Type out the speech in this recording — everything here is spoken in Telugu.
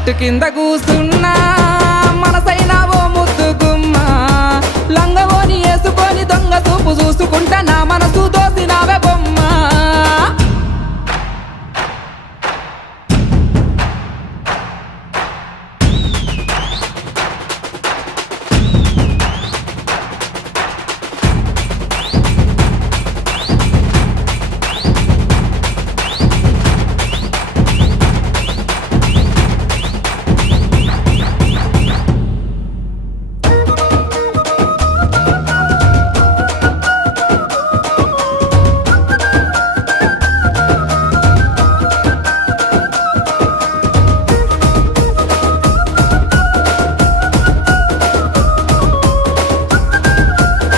చెట్టు కింద కూసున్నా మనసైనా ఓ ముద్దు గుమ్మ లంగవోని వేసుకొని దొంగ చూపు చూసుకుంటా నా మనసు దోసి